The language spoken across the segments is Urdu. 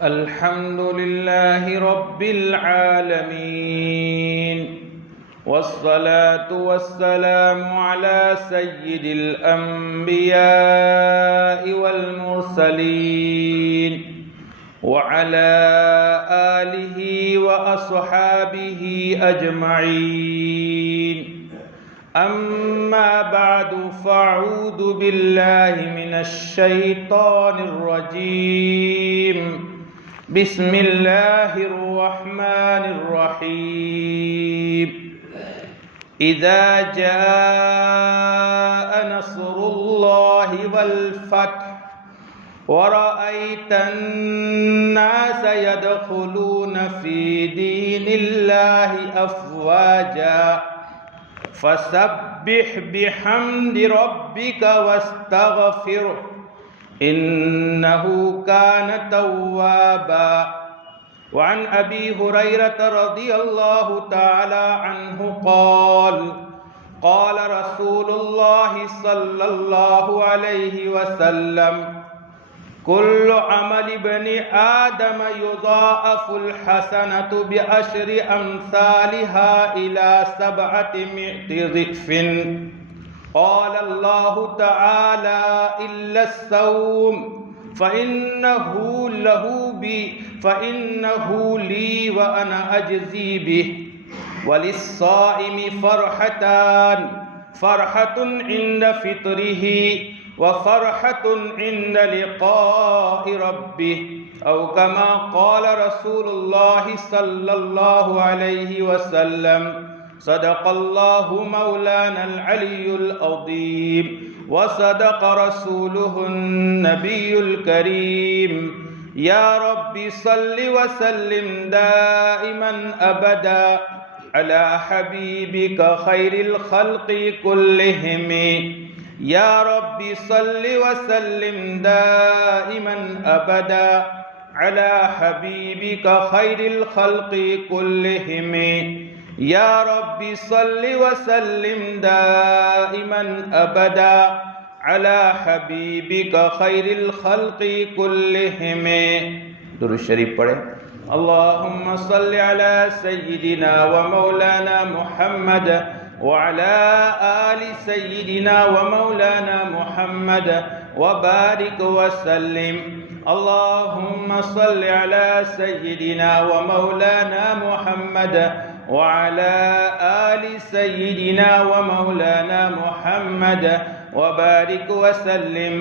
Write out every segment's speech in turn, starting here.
الحمد لله رب العالمين، والصلاة والسلام على سيد الأنبياء والمرسلين وعلى آله وأصحابه أجمعين. أما بعد، فأعوذ بالله من الشيطان الرجيم. بسم الله الرحمن الرحيم. إذا جاء نصر الله والفتح ورأيت الناس يدخلون في دين الله أفواجا فسبح بحمد ربك واستغفره إنه كان توابا. وعن أبي هريرة رضي الله تعالى عنه قال قال رسول الله صلى الله عليه وسلم: كل عمل ابن آدم يضاعف الحسنة بعشر أمثالها إلى 700 ضعف. قال الله تعالى: إلا الصوم فإنه لي وأنا أجزي به. وللصائم فرحتان: فرحة عند فطره وفرحة عند لقاء ربه، أو كما قال رسول الله صلى الله عليه وسلم: صدق الله مولانا العلي العظيم وصدق رسوله النبي الكريم. يا رب صل وسلم دائما أبدا على حبيبك خير الخلق كلهم. يا رب صل وسلم دائما أبدا على حبيبك خير الخلق كلهم. يا رب صل وسلم دائما أبدا على حبيبك خير الخلق كلهم. درود شریف پڑھیں. اللهم صل على سيدنا ومولانا محمد وعلى آل سيدنا ومولانا محمد وبارك وسلم. اللهم صل على سيدنا ومولانا محمد وعلى آل سيدنا ومولانا محمد وبارك وسلم.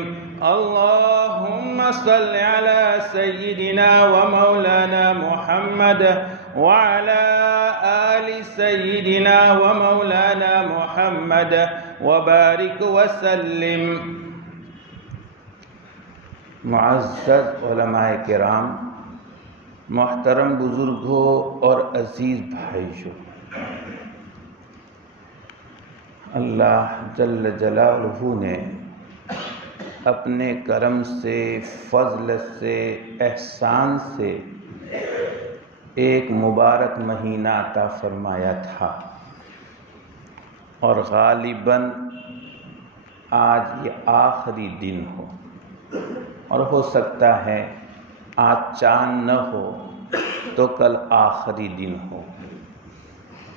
اللهم صل على سيدنا ومولانا محمد وعلى آل سيدنا ومولانا محمد وبارك وسلم. معزز علماء کرام، محترم بزرگوں اور عزیز بھائیوں، اللہ جل جلالہ نے اپنے کرم سے، فضل سے، احسان سے ایک مبارک مہینہ عطا فرمایا تھا، اور غالباً آج یہ آخری دن ہو، اور ہو سکتا ہے آج چاند نہ ہو تو کل آخری دن ہو.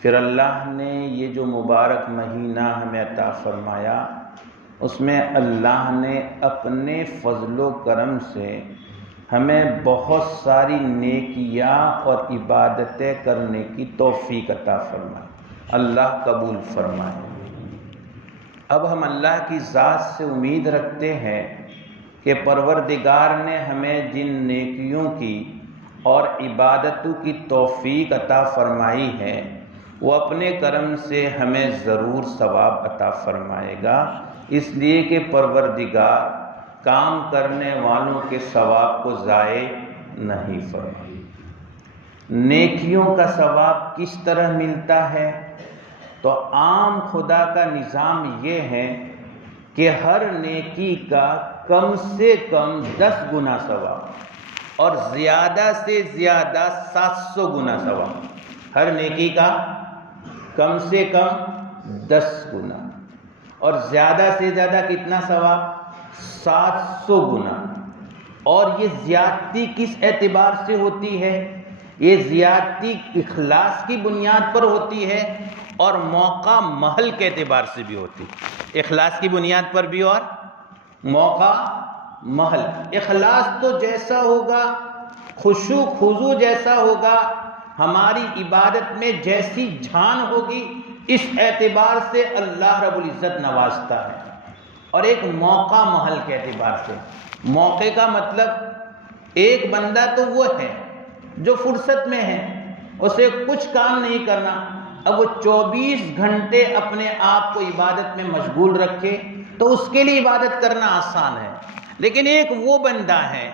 پھر اللہ نے یہ جو مبارک مہینہ ہمیں عطا فرمایا، اس میں اللہ نے اپنے فضل و کرم سے ہمیں بہت ساری نیکیاں اور عبادتیں کرنے کی توفیق عطا فرمائی. اللہ قبول فرمائے. اب ہم اللہ کی ذات سے امید رکھتے ہیں کہ پروردگار نے ہمیں جن نیکیوں کی اور عبادتوں کی توفیق عطا فرمائی ہے، وہ اپنے کرم سے ہمیں ضرور ثواب عطا فرمائے گا، اس لیے کہ پروردگار کام کرنے والوں کے ثواب کو ضائع نہیں فرمائے. نیکیوں کا ثواب کس طرح ملتا ہے؟ تو عام خدا کا نظام یہ ہے کہ ہر نیکی کا کم سے کم 10 گنا ثواب اور زیادہ سے زیادہ 700 گنا ثواب. ہر نیکی کا کم سے کم 10 گنا اور زیادہ سے زیادہ کتنا ثواب؟ 700 گنا. اور یہ زیادتی کس اعتبار سے ہوتی ہے؟ یہ زیادتی اخلاص کی بنیاد پر ہوتی ہے اور موقع محل کے اعتبار سے بھی ہوتی ہے۔ اخلاص کی بنیاد پر بھی اور موقع محل۔ اخلاص تو جیسا ہوگا، خشوع خضوع جیسا ہوگا، ہماری عبادت میں جیسی جھان ہوگی، اس اعتبار سے اللہ رب العزت نوازتا ہے۔ اور ایک موقع محل کے اعتبار سے، موقع کا مطلب ایک بندہ تو وہ ہے جو فرصت میں ہے، اسے کچھ کام نہیں کرنا، اب وہ 24 گھنٹے اپنے آپ کو عبادت میں مشغول رکھے تو اس کے لیے عبادت کرنا آسان ہے۔ لیکن ایک وہ بندہ ہے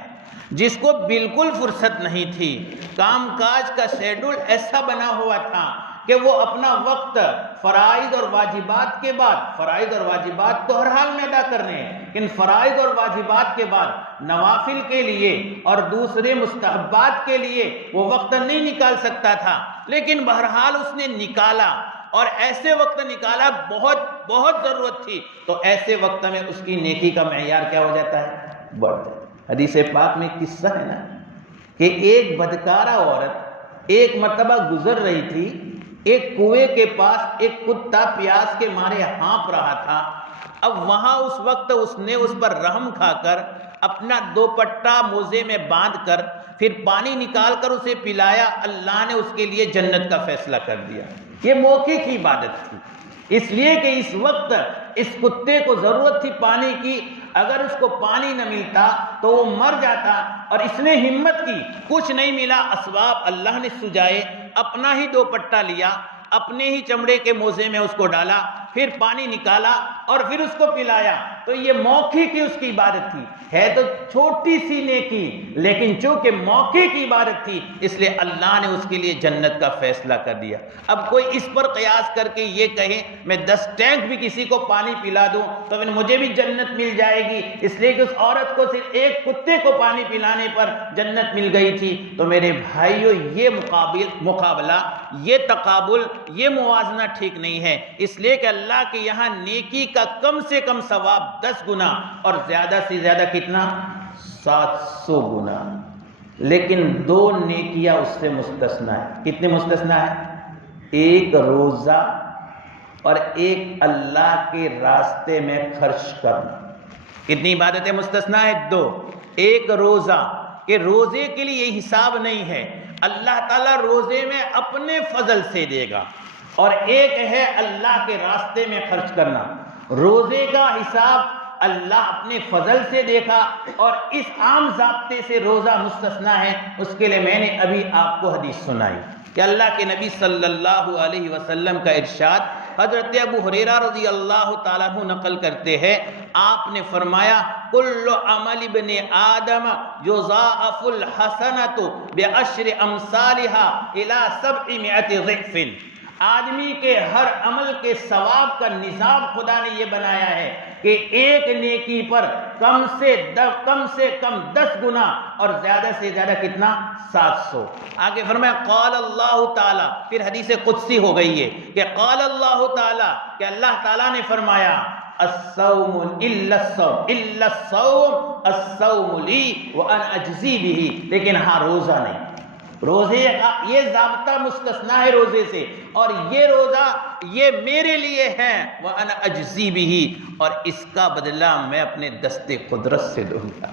جس کو بالکل فرصت نہیں تھی، کام کاج کا شیڈول ایسا بنا ہوا تھا کہ وہ اپنا وقت فرائض اور واجبات کے بعد، فرائض اور واجبات تو ہر حال میں ادا کرنے ہیں، لیکن فرائض اور واجبات کے بعد نوافل کے لیے اور دوسرے مستحبات کے لیے وہ وقت نہیں نکال سکتا تھا، لیکن بہرحال اس نے نکالا، اور ایسے وقت نکالا بہت ضرورت تھی، تو ایسے وقت میں اس کی نیکی کا معیار کیا ہو جاتا ہے؟ بڑھ جاتا ہے۔ حدیث پاک میں قصہ ہے نا کہ ایک بدکارہ عورت ایک مرتبہ گزر رہی تھی، ایک کنویں کے پاس ایک کتا پیاس کے مارے ہانپ رہا تھا۔ اب وہاں اس وقت اس نے اس پر رحم کھا کر اپنا دوپٹہ موزے میں باندھ کر پھر پانی نکال کر اسے پلایا، اللہ نے اس کے لیے جنت کا فیصلہ کر دیا۔ یہ موقع کی عبادت تھی، اس لیے کہ اس وقت اس کتے کو ضرورت تھی پانی کی، اگر اس کو پانی نہ ملتا تو وہ مر جاتا، اور اس نے ہمت کی، کچھ نہیں ملا، اسباب اللہ نے سجائے، اپنا ہی دوپٹہ لیا، اپنے ہی چمڑے کے موزے میں اس کو ڈالا، پھر پانی نکالا اور پھر اس کو پلایا۔ تو یہ موقع کی اس کی عبادت تھی، ہے تو چھوٹی سی نیکی، لیکن چونکہ موقع کی عبادت تھی اس لیے اللہ نے اس کے لیے جنت کا فیصلہ کر دیا۔ اب کوئی اس پر قیاس کر کے یہ کہے میں 10 ٹینک بھی کسی کو پانی پلا دوں تو پھر مجھے بھی جنت مل جائے گی، اس لیے کہ اس عورت کو صرف ایک کتے کو پانی پلانے پر جنت مل گئی تھی، تو میرے بھائیو یہ مقابلہ، یہ تقابل، یہ موازنہ ٹھیک نہیں ہے، اس لیے کہ اللہ کے یہاں نیکی کا کم سے کم ثواب 10 گنا اور زیادہ سے زیادہ کتنا؟ 700 گنا۔ لیکن 2 نیکیاں اس سے مستثنی ہے۔ کتنے مستثنی ہے؟ ایک روزہ اور ایک اللہ کے راستے میں خرچ کرنا۔ کتنی عبادتیں مستثنی ہے؟ 2۔ ایک روزہ، کہ روزے کے لیے یہ حساب نہیں ہے، اللہ تعالیٰ روزے میں اپنے فضل سے دے گا، اور ایک ہے اللہ کے راستے میں خرچ کرنا۔ روزے کا حساب اللہ اپنے فضل سے دیکھا، اور اس عام ضابطے سے روزہ مستثنی ہے۔ اس کے لیے میں نے ابھی آپ کو حدیث سنائی کہ اللہ کے نبی صلی اللہ علیہ وسلم کا ارشاد حضرت ابو ہریرہ رضی اللہ تعالیٰ عنہ نقل کرتے ہیں، آپ نے فرمایا کل عمل ابن آدم یضاعف الحسنۃ بعشر امثالها الى 700 ضعف۔ آدمی کے ہر عمل کے ثواب کا نظام خدا نے یہ بنایا ہے کہ ایک نیکی پر کم سے کم 10 گنا اور زیادہ سے زیادہ کتنا؟ 700۔ آگے فرمایا قال اللہ تعالیٰ، پھر حدیث قدسی ہو گئی ہے کہ قال اللہ تعالیٰ، کہ اللہ تعالیٰ نے فرمایا الصوم الا الصوم الصوم لی وانا اجزی بہ، لیکن ہاں روزہ نہیں۔ روزے یہ ضابطہ مستثنی ہے روزے سے، اور یہ روزہ یہ میرے لیے ہے وَأَنَا أَجْزِي بِهِ، اور اس کا بدلہ میں اپنے دست قدرت سے دوں گا۔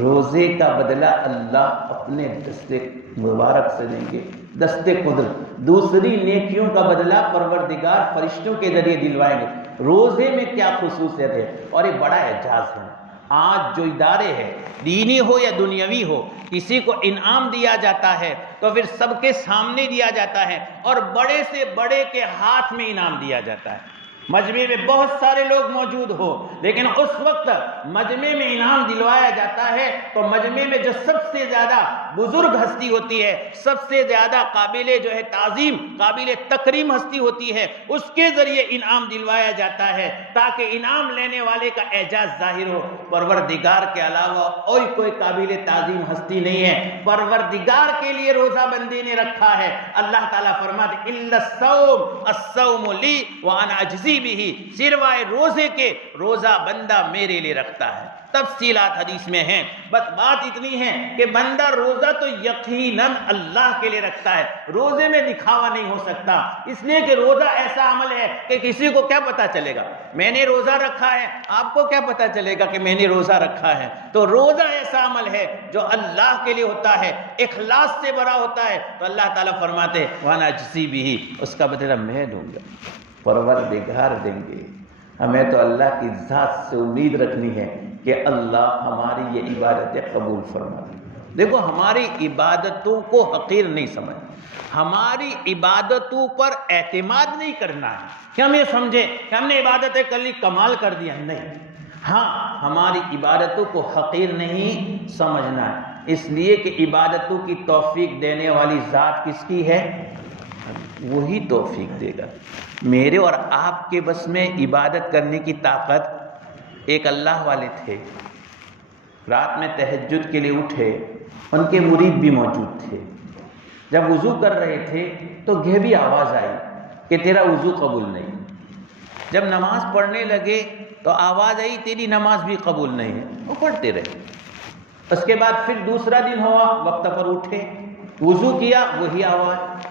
روزے کا بدلہ اللہ اپنے دست مبارک سے دیں گے، دست قدرت۔ دوسری نیکیوں کا بدلہ پروردگار فرشتوں کے ذریعے دلوائیں گے۔ روزے میں کیا خصوصیت ہے، اور یہ بڑا اعجاز ہے۔ آج جو ادارے ہیں، دینی ہو یا دنیاوی ہو، کسی کو انعام دیا جاتا ہے تو پھر سب کے سامنے دیا جاتا ہے، اور بڑے سے بڑے کے ہاتھ میں انعام دیا جاتا ہے۔ مجمع میں بہت سارے لوگ موجود ہو، لیکن اس وقت مجمع میں انعام دلوایا جاتا ہے تو مجمع میں جو سب سے زیادہ بزرگ ہستی ہوتی ہے، سب سے زیادہ قابل جو ہے تعظیم، قابل تکریم ہستی ہوتی ہے، اس کے ذریعے انعام دلوایا جاتا ہے تاکہ انعام لینے والے کا اعزاز ظاہر ہو۔ پروردگار کے علاوہ اور کوئی قابل تعظیم ہستی نہیں ہے، پروردگار کے لیے روزہ بندی نے رکھا ہے۔ اللہ تعالیٰ فرماتے الا الصوم الصوم لی وانا اجزی اجزی بھی، سروائے روزے کے روزہ بندہ میرے لیے رکھتا ہے۔ تفصیلات حدیث میں ہیں، بس بات اتنی ہے کہ بندہ روزہ تو یقیناً اللہ کے لیے رکھتا ہے، روزے میں دکھاوا نہیں ہو سکتا، اس لیے کہ روزہ ایسا عمل ہے کہ کسی کو کیا پتا چلے گا میں نے روزہ رکھا ہے، آپ کو کیا پتا چلے گا کہ میں نے روزہ رکھا ہے؟ تو روزہ ایسا عمل ہے جو اللہ کے لیے ہوتا ہے، اخلاص سے بھرا ہوتا ہے، تو اللہ تعالیٰ فرماتے ہیں وَأَنَا أَجْزِي بِهِ، اس کا بدلہ میں دوں گا، پروردگار دیں گے۔ ہمیں تو اللہ کی ذات سے امید رکھنی ہے کہ اللہ ہماری یہ عبادتیں قبول فرما لے۔ دیکھو ہماری عبادتوں کو حقیر نہیں سمجھنا، ہماری عبادتوں پر اعتماد نہیں کرنا ہے کہ ہم یہ سمجھیں کہ ہم نے عبادتیں کر لی کمال کر دیا، نہیں، ہاں ہماری عبادتوں کو حقیر نہیں سمجھنا ہے، اس لیے کہ عبادتوں کی توفیق دینے والی ذات کس کی ہے؟ وہی توفیق دے گا۔ میرے اور آپ کے بس میں عبادت کرنے کی طاقت، ایک اللہ والے تھے، رات میں تہجد کے لیے اٹھے، ان کے مرید بھی موجود تھے، جب وضو کر رہے تھے تو گہری آواز آئی کہ تیرا وضو قبول نہیں، جب نماز پڑھنے لگے تو آواز آئی تیری نماز بھی قبول نہیں ہے، وہ پڑھتے رہے۔ اس کے بعد پھر دوسرا دن ہوا، وقت پر اٹھے، وضو کیا، وہی آواز،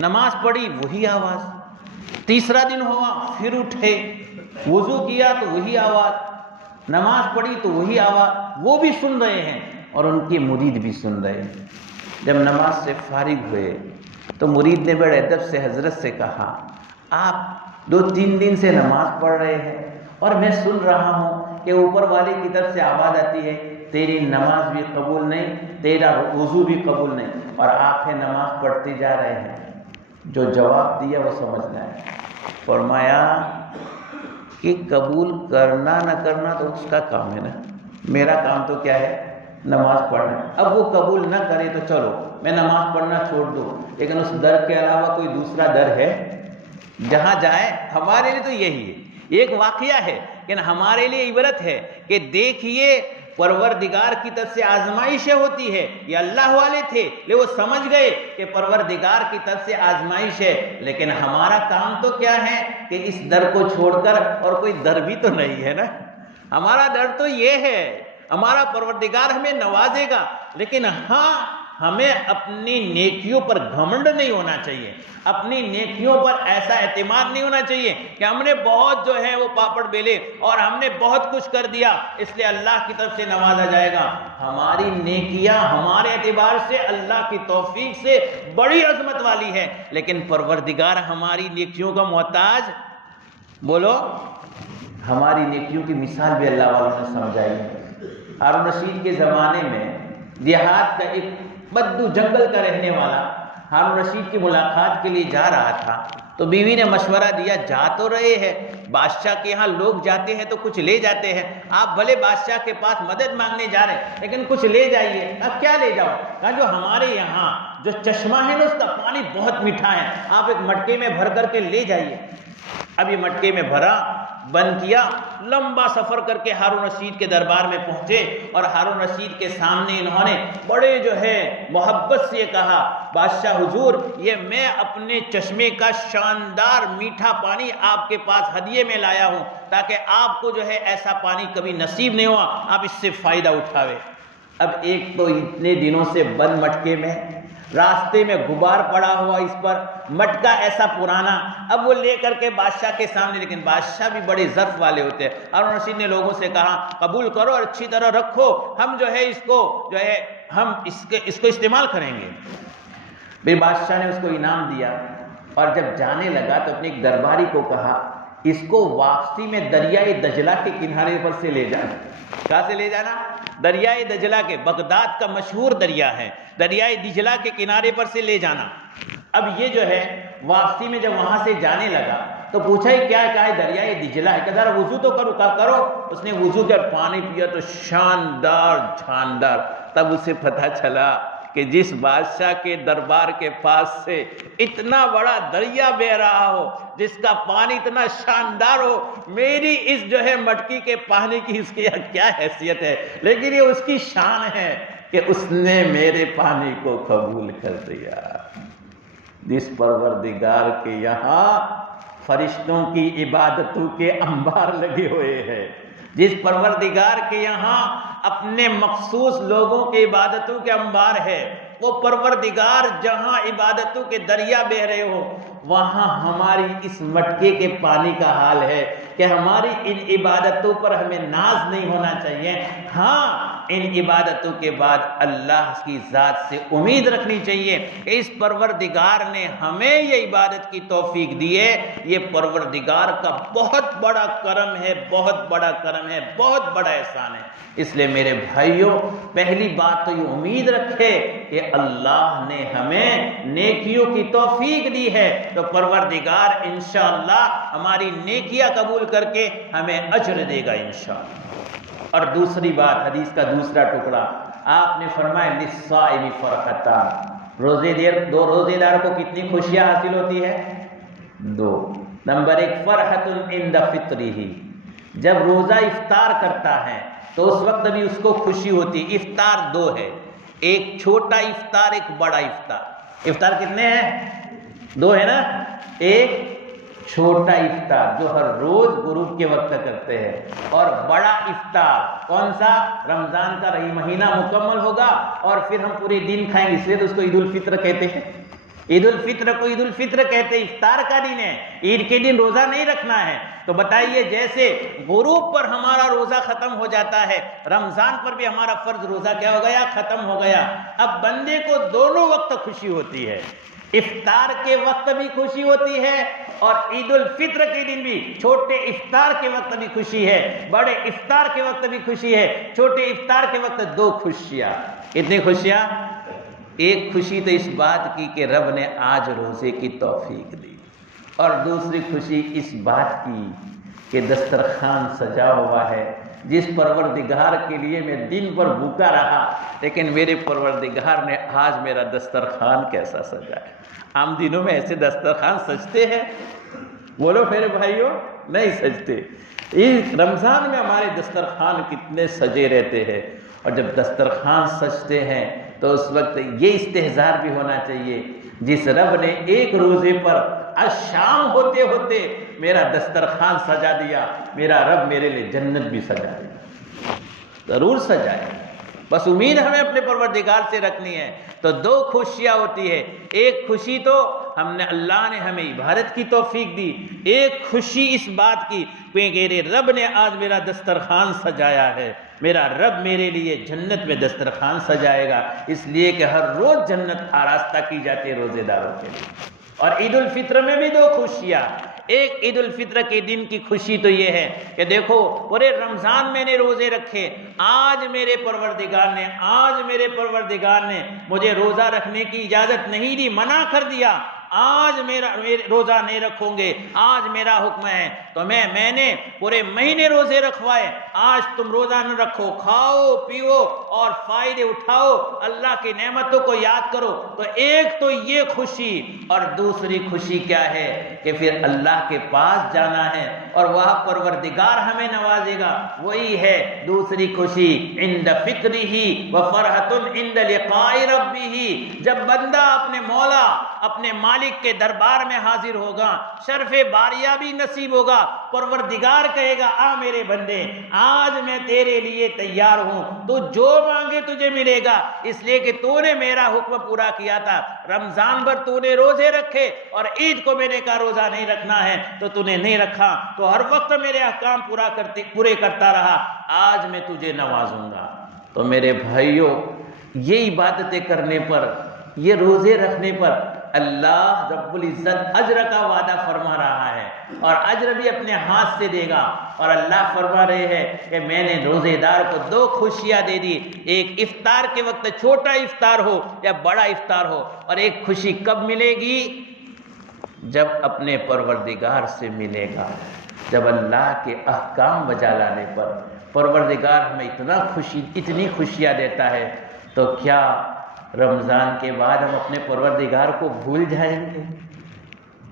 نماز پڑھی، وہی آواز، تیسرا دن ہوا، پھر اٹھے، وضو کیا تو وہی آواز، نماز پڑھی تو وہی آواز، وہ بھی سن رہے ہیں اور ان کے مرید بھی سن رہے ہیں۔ جب نماز سے فارغ ہوئے تو مرید نے بڑے ادب سے حضرت سے کہا آپ 2-3 دن سے نماز پڑھ رہے ہیں اور میں سن رہا ہوں کہ اوپر والے کی طرف سے آواز آتی ہے تیری نماز بھی قبول نہیں، تیرا وضو بھی قبول نہیں، اور آپ ہے نماز پڑھتے جا رہے ہیں۔ جو جواب دیا وہ سمجھنا ہے، فرمایا کہ قبول کرنا نہ کرنا تو اس کا کام ہے نا، میرا کام تو کیا ہے؟ نماز پڑھنا۔ اب وہ قبول نہ کرے تو چلو میں نماز پڑھنا چھوڑ دوں، لیکن اس در کے علاوہ کوئی دوسرا در ہے جہاں جائے؟ ہمارے لیے تو یہی ہے، ایک واقعہ ہے کہ ہمارے لیے عبرت ہے کہ دیکھیے پروردگار کی طرف سے آزمائشیں ہوتی ہے، یہ اللہ والے تھے لے وہ سمجھ گئے کہ پروردگار کی طرف سے آزمائش ہے، لیکن ہمارا کام تو کیا ہے کہ اس در کو چھوڑ کر، اور کوئی در بھی تو نہیں ہے نا، ہمارا در تو یہ ہے، ہمارا پروردگار ہمیں نوازے گا، لیکن ہاں ہمیں اپنی نیکیوں پر گھمنڈ نہیں ہونا چاہیے، اپنی نیکیوں پر ایسا اعتماد نہیں ہونا چاہیے کہ ہم نے بہت جو ہے وہ پاپڑ بیلے اور ہم نے بہت کچھ کر دیا اس لیے اللہ کی طرف سے نوازا جائے گا۔ ہماری نیکیاں ہمارے اعتبار سے اللہ کی توفیق سے بڑی عظمت والی ہے، لیکن پروردگار ہماری نیکیوں کا محتاج، بولو، ہماری نیکیوں کی مثال بھی اللہ والوں نے سمجھائی ہے۔ ہارون رشید کے زمانے میں دیہات کا ایک بدو جنگل کا رہنے والا ہارون رشید کی ملاقات کے لیے جا رہا تھا، تو بیوی نے مشورہ دیا جا تو رہے ہیں، بادشاہ کے ہاں لوگ جاتے ہیں تو کچھ لے جاتے ہیں، آپ بھلے بادشاہ کے پاس مدد مانگنے جا رہے ہیں لیکن کچھ لے جائیے۔ اب کیا لے جاؤ؟ کہا جو ہمارے یہاں جو چشمہ ہے نا اس کا پانی بہت میٹھا ہے، آپ ایک مٹکے میں بھر کر کے لے جائیے۔ اب یہ مٹکے میں بھرا، بند کیا، لمبا سفر کر کے ہارون رشید کے دربار میں پہنچے اور ہارون رشید کے سامنے انہوں نے بڑے جو ہے محبت سے یہ کہا بادشاہ حضور، یہ میں اپنے چشمے کا شاندار میٹھا پانی آپ کے پاس ہدیے میں لایا ہوں تاکہ آپ کو جو ہے ایسا پانی کبھی نصیب نہیں ہوا، آپ اس سے فائدہ اٹھاوے۔ اب ایک تو اتنے دنوں سے بند مٹکے میں، راستے میں غبار پڑا ہوا اس پر، مٹکا ایسا پرانا، اب وہ لے کر کے بادشاہ کے سامنے، لیکن بادشاہ بھی بڑے ظرف والے ہوتے ہیں۔ ہارون رشید نے لوگوں سے کہا قبول کرو اور اچھی طرح رکھو، ہم جو ہے اس کو جو ہے ہم اس کو استعمال کریں گے۔ پھر بادشاہ نے اس کو انعام دیا اور جب جانے لگا تو اپنے ایک درباری کو کہا اس کو واپسی میں دریائے دجلہ کے کنارے پر سے لے جانا۔ کہاں سے لے جانا؟ دریائے دجلہ کے، بغداد کا مشہور دریا ہے، دریائے دجلہ کے کنارے پر سے لے جانا۔ اب یہ جو ہے واپسی میں جب وہاں سے جانے لگا تو پوچھا ہی کیا ہے؟ دریائے دجلہ ہے، کہ ذرا وضو تو کرو۔ کہا کرو۔ اس نے وضو کر پانی پیا تو شاندار شاندار، تب اسے پتہ چلا کہ جس بادشاہ کے دربار کے پاس سے اتنا بڑا دریا بہ رہا ہو، جس کا پانی اتنا شاندار ہو، میری اس جو ہے مٹکی کے پانی کی اس کی کیا حیثیت ہے، لیکن یہ اس کی شان ہے کہ اس نے میرے پانی کو قبول کر دیا۔ جس پروردگار کے یہاں فرشتوں کی عبادتوں کے انبار لگے ہوئے ہیں، جس پروردگار کے یہاں اپنے مخصوص لوگوں کے عبادتوں کے انبار ہے، وہ پروردگار جہاں عبادتوں کے دریا بہہ رہے ہو، وہاں ہماری اس مٹکے کے پانی کا حال ہے کہ ہماری ان عبادتوں پر ہمیں ناز نہیں ہونا چاہیے، ہاں ان عبادتوں کے بعد اللہ کی ذات سے امید رکھنی چاہیے کہ اس پروردگار نے ہمیں یہ عبادت کی توفیق دی ہے، یہ پروردگار کا بہت بڑا کرم ہے، بہت بڑا کرم ہے، بہت بڑا احسان ہے۔ اس لیے میرے بھائیوں، پہلی بات تو یہ امید رکھے کہ اللہ نے ہمیں نیکیوں کی توفیق دی ہے تو پروردگار انشاءاللہ ہماری نیکیاں قبول کر کے ہمیں اجر دے گا انشاءاللہ۔ اور دوسری بات، حدیث کا دوسرا ٹکڑا، آپ نے فرمایا للصائم فرحتان، دو روزے دار کو کتنی خوشیاں حاصل ہوتی ہے؟ دو۔ نمبر ایک فرحت عند فطرہ، جب روزہ افطار کرتا ہے تو اس وقت بھی اس کو خوشی ہوتی ہے۔ افطار دو ہے، ایک چھوٹا افطار، ایک بڑا افطار۔ افطار کتنے ہیں؟ دو ہے نا، ایک چھوٹا افطار جو ہر روز غروب کے وقت کرتے ہیں، اور بڑا افطار کون سا؟ رمضان کا مہینہ مکمل ہوگا اور پھر ہم پورے دن کھائیں گے، اس لیے تو اس کو عید الفطر کہتے ہیں۔ عید الفطر کو عید الفطر کہتے ہیں، افطار کا دن ہے، عید کے دن روزہ نہیں رکھنا ہے۔ تو بتائیے، جیسے غروب پر ہمارا روزہ ختم ہو جاتا ہے، رمضان پر بھی ہمارا فرض روزہ کیا ہو گیا؟ ختم ہو گیا۔ اب بندے کو دونوں وقت خوشی ہوتی ہے، افطار کے وقت بھی خوشی ہوتی ہے اور عید الفطر کے دن بھی، چھوٹے افطار کے وقت بھی خوشی ہے، بڑے افطار کے وقت بھی خوشی ہے۔ چھوٹے افطار کے وقت دو خوشیاں۔ کتنی خوشیاں؟ ایک خوشی تو اس بات کی کہ رب نے آج روزے کی توفیق دی، اور دوسری خوشی اس بات کی کہ دسترخوان سجا ہوا ہے، جس پروردگار کے لیے میں دن بھر بھوکا رہا، لیکن میرے پروردگار نے آج میرا دسترخوان کیسا سجا ہے۔ عام دنوں میں ایسے دسترخوان سجتے ہیں؟ بولو میرے بھائیوں، نہیں سجتے۔ اس رمضان میں ہمارے دسترخوان کتنے سجے رہتے ہیں، اور جب دسترخوان سجتے ہیں تو اس وقت یہ استحضار بھی ہونا چاہیے، جس رب نے ایک روزے پر شام ہوتے ہوتے میرا دسترخوان سجا دیا، میرا رب میرے لیے جنت بھی سجا دیا، ضرور سجائے۔ بس امید ہمیں اپنے پروردگار سے رکھنی ہے۔ تو دو خوشیاں ہوتی ہے، ایک خوشی تو اللہ نے ہمیں عبادت کی توفیق دی، ایک خوشی اس بات کی کہ میرے رب نے آج میرا دسترخوان سجایا ہے، میرا رب میرے لیے جنت میں دسترخوان سجائے گا، اس لیے کہ ہر روز جنت آراستہ کی جاتی ہے روزے داروں کے لیے۔ اور عید الفطر میں بھی دو خوشیاں، ایک عید الفطر کے دن کی خوشی تو یہ ہے کہ دیکھو پورے رمضان میں نے روزے رکھے، آج میرے پروردگار نے مجھے روزہ رکھنے کی اجازت نہیں دی، منع کر دیا، آج میرے روزہ نہیں رکھوں گے، آج میرا حکم ہے، تو میں نے پورے مہینے روزے رکھوائے، آج تم روزہ نہ رکھو، کھاؤ پیو اور فائدے اٹھاؤ، اللہ کی نعمتوں کو یاد کرو۔ تو ایک تو یہ خوشی، اور دوسری خوشی کیا ہے کہ پھر اللہ کے پاس جانا ہے اور وہاں پروردگار ہمیں نوازے گا، وہی ہے دوسری خوشی، عند فطرہ وفرحۃ عند لقاء ربہ، جب بندہ اپنے مولا اپنے مالک کے دربار میں حاضر ہوگا، شرف باریہ بھی نصیب ہوگا، پروردگار کہے گا آ میرے بندے، آج میں تیرے لیے تیار ہوں، تو جو مانگے تجھے ملے گا، اس لیے کہ تو نے میرا حکم پورا کیا تھا، رمضان بھر تو نے روزے رکھے اور عید کو میں نے کہا روزہ نہیں رکھنا ہے تو تو نے نہیں رکھا، تو ہر وقت میرے احکام پورے کرتا رہا، آج میں تجھے نوازوں گا۔ تو میرے بھائیوں، یہ عبادتیں کرنے پر، یہ روزے رکھنے پر اللہ رب العزت اجر کا وعدہ فرما رہا ہے، اور اجر بھی اپنے ہاتھ سے دے گا، اور اللہ فرما رہے ہیں کہ میں نے روزے دار کو دو خوشیاں دے دی، ایک افطار کے وقت چھوٹا افطار ہو یا بڑا افطار ہو، اور ایک خوشی کب ملے گی؟ جب اپنے پروردگار سے ملے گا، جب اللہ کے احکام بجا لانے پر پروردگار ہمیں اتنی خوشیاں دیتا ہے، تو کیا رمضان کے بعد ہم اپنے پروردگار کو بھول جائیں گے؟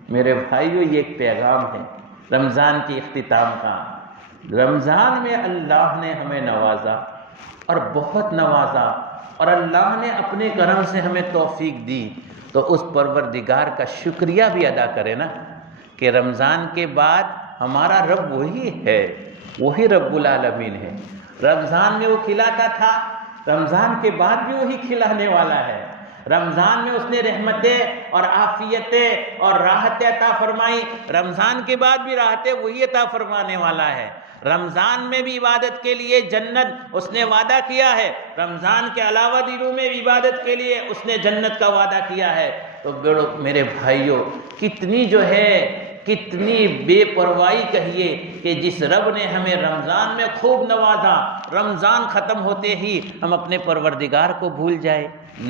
میرے بھائیو، یہ ایک پیغام ہے رمضان کی اختتام کا۔ رمضان میں اللہ نے ہمیں نوازا اور بہت نوازا، اور اللہ نے اپنے کرم سے ہمیں توفیق دی، تو اس پروردگار کا شکریہ بھی ادا کرے نا، کہ رمضان کے بعد ہمارا رب وہی ہے، وہی رب العالمین ہے۔ رمضان میں وہ کھلاتا تھا، رمضان کے بعد بھی وہی کھلانے والا ہے۔ رمضان میں اس نے رحمتیں اور عافیتیں اور راحتیں عطا فرمائی، رمضان کے بعد بھی راحتیں وہی عطا فرمانے والا ہے۔ رمضان میں بھی عبادت کے لیے جنت اس نے وعدہ کیا ہے، رمضان کے علاوہ دنوں میں بھی عبادت کے لیے اس نے جنت کا وعدہ کیا ہے۔ تو میرے بھائیوں، کتنی جو ہے کتنی بے پرواہی کہیے کہ جس رب نے ہمیں رمضان میں خوب نوازا، رمضان ختم ہوتے ہی ہم اپنے پروردگار کو بھول جائے۔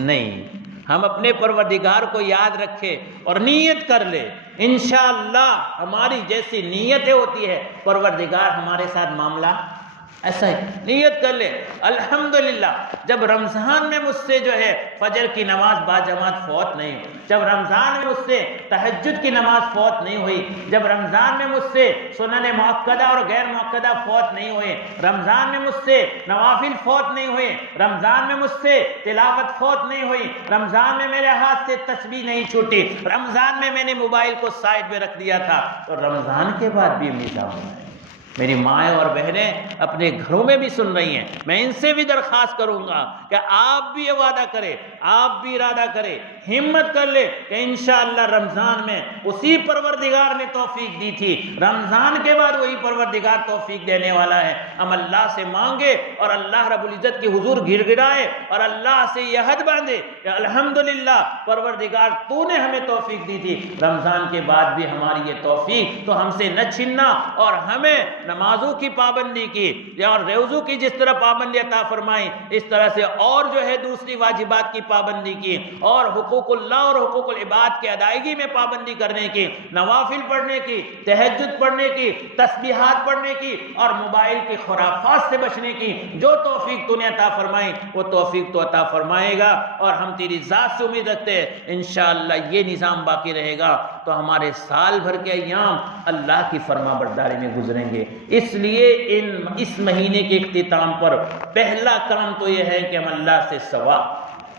نہیں، ہم اپنے پروردگار کو یاد رکھے اور نیت کر لے، انشاءاللہ ہماری جیسی نیتیں ہوتی ہے پروردگار ہمارے ساتھ معاملہ ایسا ہی نیت کر لے۔ الحمدللہ جب رمضان میں مجھ سے جو ہے فجر کی نماز باجماعت فوت نہیں ہوئی، جب رمضان میں مجھ سے تہجد کی نماز فوت نہیں ہوئی، جب رمضان میں مجھ سے سنن مؤکدہ اور غیر مؤکدہ فوت نہیں ہوئے، رمضان میں مجھ سے نوافل فوت نہیں ہوئے، رمضان میں مجھ سے تلاوت فوت نہیں ہوئی، رمضان میں میرے ہاتھ سے تسبیح نہیں چھوٹی، رمضان میں میں نے موبائل کو سائڈ میں رکھ دیا تھا، تو رمضان کے بعد بھی نظام ہے۔ میری مائیں اور بہنیں اپنے گھروں میں بھی سن رہی ہیں، میں ان سے بھی درخواست کروں گا کہ آپ بھی یہ وعدہ کریں، آپ بھی ارادہ کریں، ہمت کر لے کہ انشاءاللہ رمضان میں اسی پروردگار نے توفیق دی تھی، رمضان کے بعد وہی پروردگار توفیق دینے والا ہے۔ ہم اللہ سے مانگے اور اللہ رب العزت کی حضور گڑ گڑائے اور اللہ سے یہ عہد باندھے کہ الحمدللہ پروردگار تو نے ہمیں توفیق دی تھی، رمضان کے بعد بھی ہماری یہ توفیق تو ہم سے نہ چھننا، اور ہمیں نمازوں کی پابندی کی اور روزوں کی جس طرح پابندی عطا فرمائی، اس طرح سے اور جو ہے دوسری واجبات کی پابندی کی، اور حقوق اللہ اور حقوق العباد کے ادائیگی میں پابندی کرنے کی، نوافل پڑھنے کی، تہجد پڑھنے کی، تسبیحات پڑھنے کی، اور موبائل کی خرافات سے بچنے کی جو توفیق تو نے عطا فرمائی وہ توفیق تو عطا فرمائے گا، اور ہم تیری ذات سے امید رکھتے ہیں انشاءاللہ یہ نظام باقی رہے گا تو ہمارے سال بھر کے ایام اللہ کی فرما برداری میں گزریں گے۔ اس لیے اس مہینے کے اختتام پر پہلا کام تو یہ ہے کہ ہم اللہ سے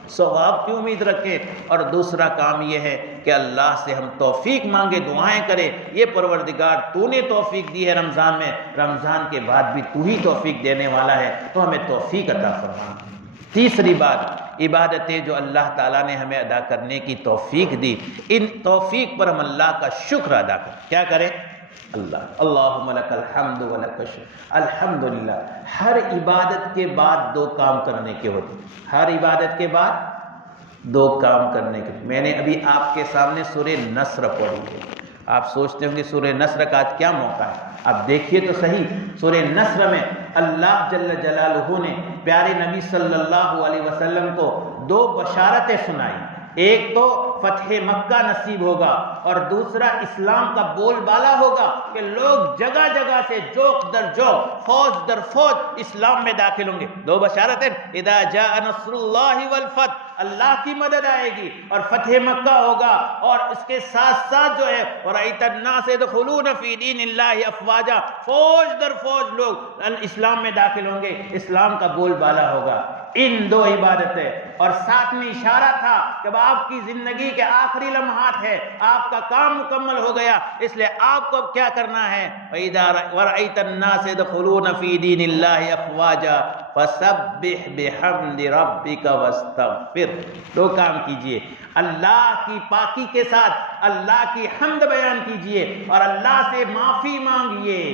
ثواب کی امید رکھیں، اور دوسرا کام یہ ہے کہ اللہ سے ہم توفیق مانگے، دعائیں کریں، یہ پروردگار تو نے توفیق دی ہے رمضان میں، رمضان کے بعد بھی تو ہی توفیق دینے والا ہے، تو ہمیں توفیق عطا فرما۔ تیسری بات، عبادتیں جو اللہ تعالیٰ نے ہمیں ادا کرنے کی توفیق دی، ان توفیق پر ہم اللہ کا شکر ادا کریں۔ کیا کریں؟ اللہم لک الحمد و لک الشکر۔ الحمدللہ ہر عبادت کے بعد دو کام کرنے کے ہوتے ہیں، ہر عبادت کے بعد دو کام کرنے کے۔ میں نے ابھی آپ کے سامنے سورہ نصر پڑھی ہے، آپ سوچتے ہوں کہ سورہ نصر کا آج کیا موقع ہے، آپ دیکھیے تو صحیح، سورہ نصر میں اللہ جل جلالہ نے پیارے نبی صلی اللہ علیہ وسلم کو دو بشارتیں سنائی، ایک تو فتح مکہ نصیب ہوگا اور دوسرا اسلام کا بول بالا ہوگا کہ لوگ جگہ جگہ سے جوق در جوق، فوج در فوج اسلام میں داخل ہوں گے۔ دو بشارتیں، اذا جاء نصر اللہ والفتح، اللہ کی مدد آئے گی اور فتح مکہ ہوگا، اور اس کے ساتھ ساتھ جو ہے وَرَأَيْتَ النَّاسَ يَدْخُلُونَ فِي دِينِ اللَّهِ أَفْوَاجًا، فوج در فوج لوگ اسلام میں داخل ہوں گے، اسلام کا بول بالا ہوگا۔ ان دو عبادتیں، اور ساتھ میں اشارہ تھا کہ آپ کی زندگی کے آخری لمحات ہے، آپ کا کام مکمل ہو گیا، اس لیے آپ کو اب کیا کرنا ہے، وَرَأَيْتَ النَّاسَ يَدْخُلُونَ فِي دِينِ اللَّهِ أَفْوَاجًا فَسَبِّحْ بِحَمْدِ رَبِّكَ وَاسْتَغْفِرْ۔ دو کام کیجئے، اللہ کی پاکی کے ساتھ اللہ کی حمد بیان کیجئے اور اللہ سے معافی مانگیے۔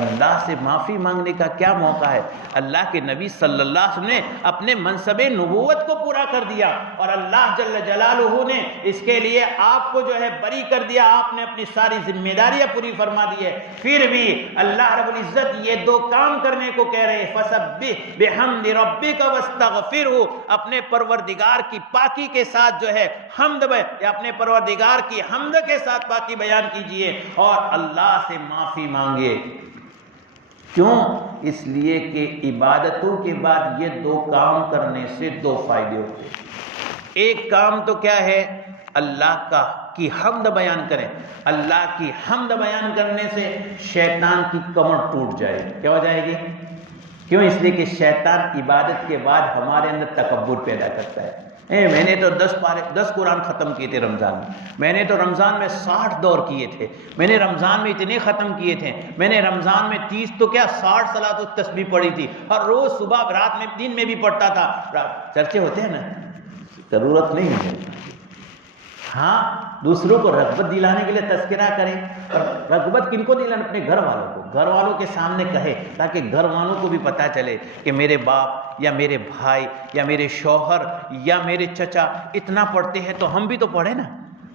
اللہ سے معافی مانگنے کا کیا موقع ہے؟ اللہ کے نبی صلی اللہ علیہ وسلم نے اپنے منصب نبوت کو پورا کر دیا اور اللہ جل جلالہ نے اس کے لیے آپ کو جو ہے بری کر دیا، آپ نے اپنی ساری ذمہ داریاں پوری فرما دی ہے، پھر بھی اللہ رب العزت یہ دو کام کرنے کو کہہ رہے ہیں، فَسَبِّحْ بِحَمْدِ رَبِّكَ وَاسْتَغْفِرْهُ، اپنے پروردگار کی پاکی کے ساتھ جو ہے حمد یا اپنے پروردگار کی حمد کے ساتھ پاکی بیان کیجئے اور اللہ سے معافی مانگے۔ کیوں؟ اس لیے کہ عبادتوں کے بعد یہ دو کام کرنے سے دو فائدے ہوتے ہیں۔ ایک کام تو کیا ہے، اللہ کی حمد بیان کریں، اللہ کی حمد بیان کرنے سے شیطان کی کمر ٹوٹ جائے گی۔ کیا ہو جائے گی؟ کیوں؟ اس لیے کہ شیطان عبادت کے بعد ہمارے اندر تکبر پیدا کرتا ہے۔ میں نے تو 10 قرآن ختم کیے تھے رمضان میں نے تو رمضان میں 60 دور کیے تھے، میں نے رمضان میں اتنے ختم کیے تھے، میں نے رمضان میں 30 تو کیا 60 صلاۃ التسبیح پڑھی تھی، ہر روز صبح رات میں دن میں بھی پڑھتا تھا۔ چرچے ہوتے ہیں نا، ضرورت نہیں ہے۔ ہاں، دوسروں کو رغبت دلانے کے لیے تذکرہ کریں، اور رغبت کن کو دلانا؟ اپنے گھر والوں کو، گھر والوں کے سامنے کہے، تاکہ گھر والوں کو بھی پتہ چلے کہ میرے باپ یا میرے بھائی یا میرے شوہر یا میرے چچا اتنا پڑھتے ہیں تو ہم بھی تو پڑھیں نا۔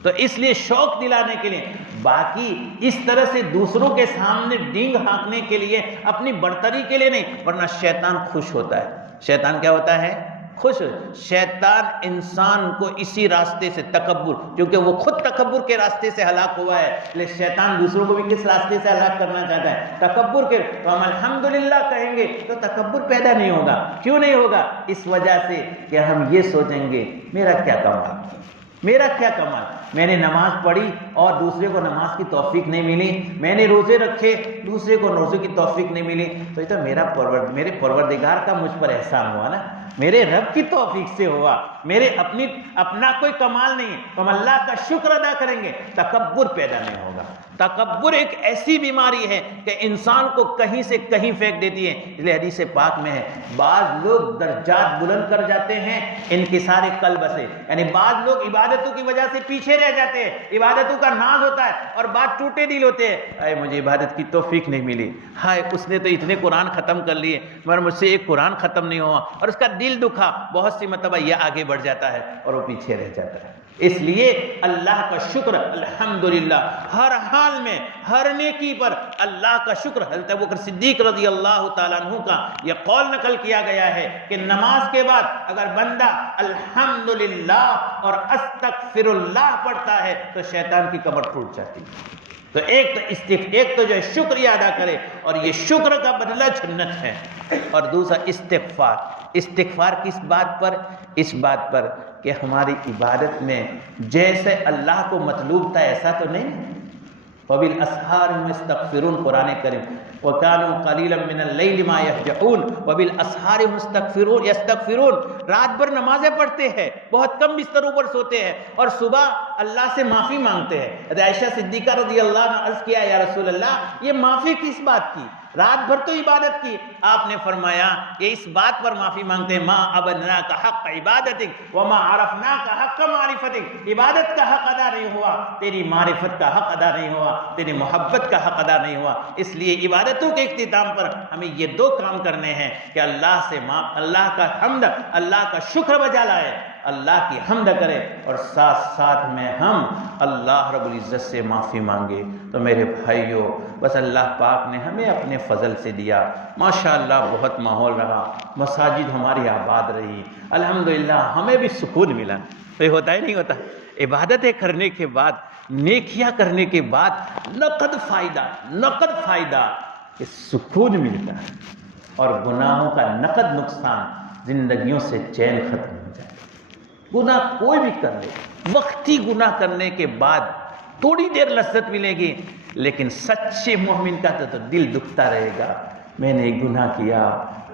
تو اس لیے شوق دلانے کے لیے، باقی اس طرح سے دوسروں کے سامنے ڈینگ ہانکنے کے لیے، اپنی برتری کے لیے نہیں، ورنہ شیطان خوش ہوتا ہے۔ شیطان کیا ہوتا ہے؟ خوش۔ شیطان انسان کو اسی راستے سے، تکبر، کیونکہ وہ خود تکبر کے راستے سے ہلاک ہوا ہے، لیکن شیطان دوسروں کو بھی کس راستے سے ہلاک کرنا چاہتا ہے؟ تکبر کے۔ تو ہم الحمدللہ کہیں گے تو تکبر پیدا نہیں ہوگا۔ کیوں نہیں ہوگا؟ اس وجہ سے کہ ہم یہ سوچیں گے میرا کیا کمال، میرا کیا کمال، میں نے نماز پڑھی اور دوسرے کو نماز کی توفیق نہیں ملی، میں نے روزے رکھے دوسرے کو روزے کی توفیق نہیں ملی، تو یہ تو میرے پروردگار کا مجھ پر احسان ہوا نا، میرے رب کی توفیق سے ہوا، میرے اپنا کوئی کمال نہیں ہے۔ تو ہم اللہ کا شکر ادا کریں گے، تکبر پیدا نہیں ہوگا۔ تکبر ایک ایسی بیماری ہے کہ انسان کو کہیں سے کہیں پھینک دیتی ہے، اس لیے حدیث پاک میں ہے بعض لوگ درجات بلند کر جاتے ہیں انکسار قلب سے، یعنی بعض لوگ عبادتوں کی وجہ سے پیچھے رہ جاتے ہیں، عبادتوں کا ناز ہوتا ہے اور بعد ٹوٹے دل ہوتے ہیں، اے مجھے عبادت کی توفیق نہیں ملی، ہائے اس نے تو اتنے قرآن ختم کر لیے مگر مجھ سے ایک قرآن ختم نہیں ہوا، اور اس کا دل دکھا، بہت سی مرتبہ یہ آگے بڑھ جاتا ہے اور وہ پیچھے رہ جاتا ہے۔ اس لیے اللہ کا شکر، الحمدللہ، ہر حال میں، ہر نیکی پر اللہ کا شکر۔ حضرت ابوبکر صدیق رضی اللہ تعالیٰ عنہ کا یہ قول نقل کیا گیا ہے کہ نماز کے بعد اگر بندہ الحمدللہ اور استغفر اللہ پڑھتا ہے تو شیطان کی کمر ٹوٹ جاتی ہے۔ تو ایک تو جو ہے شکریہ ادا کرے، اور یہ شکر کا بدلہ جنت ہے، اور دوسرا استغفار۔ استغفار کس بات پر؟ اس بات پر کہ ہماری عبادت میں جیسے اللہ کو مطلوب تھا ایسا تو نہیں۔ وَبِالْأَسْحَارِ هُمْ يَسْتَغْفِرُونَ، قرآن کریم، وَكَانُوا قَلِيلًا مِنَ اللَّيْلِ مَا يَهْجَعُونَ وَبِالْأَسْحَارِ هُمْ يَسْتَغْفِرُونَ، رات بھر نمازیں پڑھتے ہیں، بہت کم بستروں پر سوتے ہیں، اور صبح اللہ سے معافی مانگتے ہیں۔ عائشہ صدیقہ رضی اللہ عنہ عرض کیا یا رسول اللہ، یہ معافی کس بات کی؟ رات بھر تو عبادت کی۔ آپ نے فرمایا یہ اس بات پر معافی مانگتے ہیں، ما عبدناک حق عبادتک وما عرفناک حق معرفتک، عبادت کا حق ادا نہیں ہوا، تیری معرفت کا حق ادا نہیں ہوا، تیری محبت کا حق ادا نہیں ہوا۔ اس لیے عبادتوں کے اختتام پر ہمیں یہ دو کام کرنے ہیں کہ اللہ کا حمد، اللہ کا شکر بجا لائے، اللہ کی حمد کرے، اور ساتھ ساتھ میں ہم اللہ رب العزت سے معافی مانگے۔ تو میرے بھائیوں، بس اللہ پاک نے ہمیں اپنے فضل سے دیا، ماشاءاللہ بہت ماحول رہا، مساجد ہماری آباد رہی، الحمدللہ ہمیں بھی سکون ملا۔ تو یہ ہوتا ہی نہیں ہوتا، عبادتیں کرنے کے بعد، نیکیاں کرنے کے بعد نقد فائدہ کہ سکون ملتا ہے، اور گناہوں کا نقد نقصان، زندگیوں سے چین ختم ہو جائے۔ گناہ کوئی بھی کر لے، وقتی گناہ کرنے کے بعد تھوڑی دیر لذت ملے گی، لیکن سچے مومن کا تو دل دکھتا رہے گا، میں نے گناہ کیا،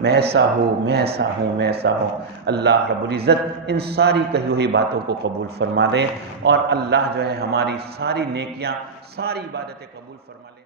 میں ایسا ہوں۔ اللہ رب العزت ان ساری کہی ہوئی باتوں کو قبول فرما دے، اور اللہ جو ہے ہماری ساری نیکیاں، ساری عبادتیں قبول فرما لے۔